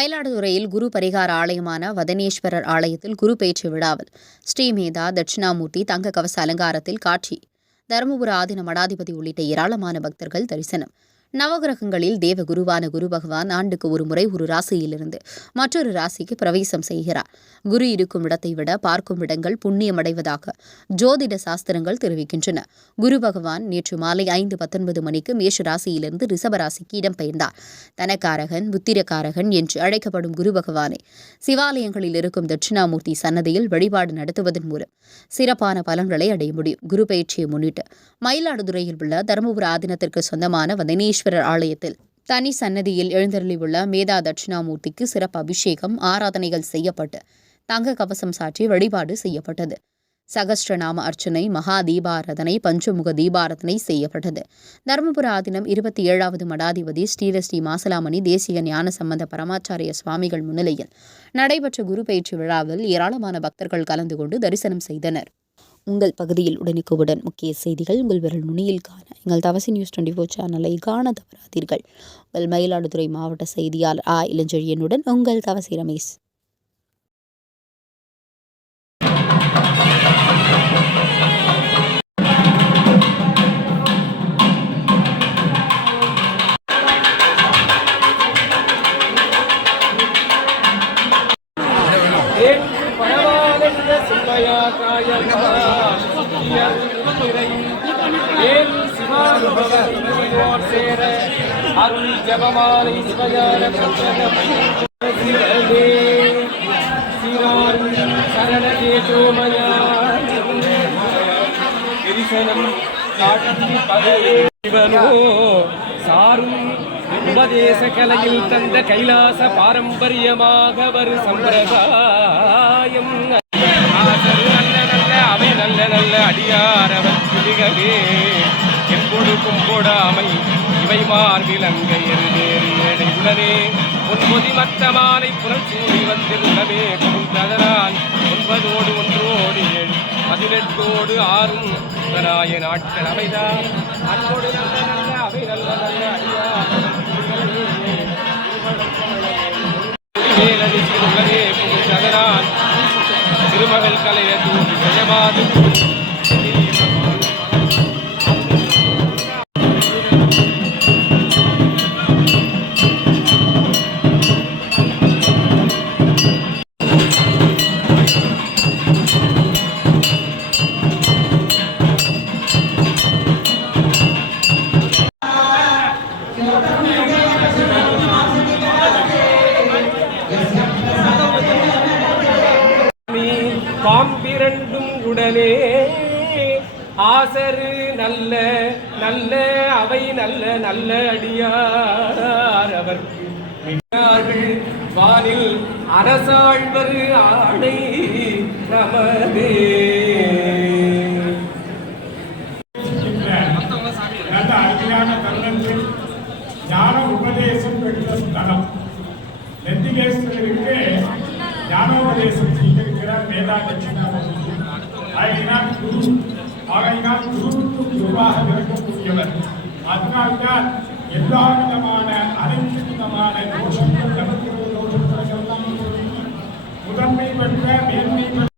மயிலாடுதுறையில் குரு பரிகார ஆலயமான வதனேஸ்வரர் ஆலயத்தில் குரு பேச்சு விழாவில் ஸ்ரீமேதா தட்சிணாமூர்த்தி தங்க கவச அலங்காரத்தில் காட்சி. தருமபுர ஆதீன மடாதிபதி உள்ளிட்ட ஏராளமான பக்தர்கள் தரிசனம். நவகிரகங்களில் தேவ குருவான குரு பகவான் ஆண்டுக்கு ஒரு முறை ஒரு ராசியிலிருந்து மற்றொரு ராசிக்கு பிரவேசம் செய்கிறார். குரு இருக்கும் இடத்தை விட பார்க்கும் இடங்கள் புண்ணியமடைவதாக ஜோதிட சாஸ்திரங்கள் தெரிவிக்கின்றன. குரு பகவான் நேற்று மாலை 5:19 மணிக்கு மேஷ ராசியிலிருந்து ரிஷப ராசிக்கு இடம்பெயர்ந்தார். தனக்காரகன் புத்திரக்காரகன் என்று அழைக்கப்படும் குரு பகவானை சிவாலயங்களில் இருக்கும் தட்சிணாமூர்த்தி சன்னதியில் வழிபாடு நடத்துவதன் மூலம் சிறப்பான பலன்களை அடைய முடியும். குரு பயிற்சியை முன்னிட்டு மயிலாடுதுறையில் உள்ள தருமபுர ஆதீனத்திற்கு சொந்தமான வதனேஸ்வரர் ஆலயத்தில் தனி சன்னதியில் எழுந்தருளியுள்ள மேதா தட்சிணாமூர்த்திக்கு சிறப்பு அபிஷேகம் ஆராதனைகள் செய்யப்பட்டு தங்க கவசம் சாற்றி வழிபாடு செய்யப்பட்டது. சகஸ்ரநாம அர்ச்சனை, மகா தீபாராதனை, பஞ்சமுக தீபாராதனை செய்யப்பட்டது. தருமபுர ஆதீனம் 27வது மடாதிபதி ஸ்ரீ மாசலாமணி தேசிய ஞான சம்பந்த பரமாச்சாரிய சுவாமிகள் முன்னிலையில் நடைபெற்ற குரு பயிற்சி விழாவில் ஏராளமான பக்தர்கள் கலந்து கொண்டு தரிசனம் செய்தனர். உங்கள் பகுதியில் உடனுக்குடன் முக்கிய செய்திகள் உங்கள் விரல் நுனியில் காண எங்கள் தவசி நியூஸ் 24 சேனலை காண தவறாதீர்கள். உங்கள் மயிலாடுதுறை மாவட்ட செய்தியாளர் இளஞ்செழியனுடன் உங்கள் தவசி ரமேஷ். அருள் ஜபமாலை சாரும் உபதேச கலையில் தந்த கைலாச பாரம்பரியமாக வரும் சம்பிரதாயம். அவை நல்ல நல்ல அடியாரவர் புலிகளே என் கொடுக்கும் போடாமல் இவை மார்பில் அங்க எருதேறி உடனே ஒன்பது மத்த மாலை புரட்சி வந்திருந்தமே கொடுத்ததனால் 9 1 7 18 6 நாட்கள் அவைதான் அன்போடு நல்ல நல்ல அவை நல்ல நல்ல அடியாரே புகுந்ததனால் திருமகள் கலைய தூக்கி ஜெயமாது பாம்பிரண்டும் உடனே ஆசரு நல்ல நல்ல அவை நல்ல நல்ல அடியார் அவர்க்கு மிகார்கள் வானில் அரசாழ்வர் ஆணை நமதே. நல்ல அருமையான தருணத்தில் ஞான உபதேசம் பெற்ற ஸ்தலம் நெத்திகேஸ்வரருக்கு ஞானோபதேசம் செய்திருக்கிறார் மேதா தட்சிணாமூர்த்தி. ஆகையினால் குருவுக்கு குருவாக இருக்கக்கூடியவர். அதனால்தான் எல்லா விதமான அனைத்து விதமான தோஷங்கள் முதன்மை பெற்ற மேன்மை பெற்ற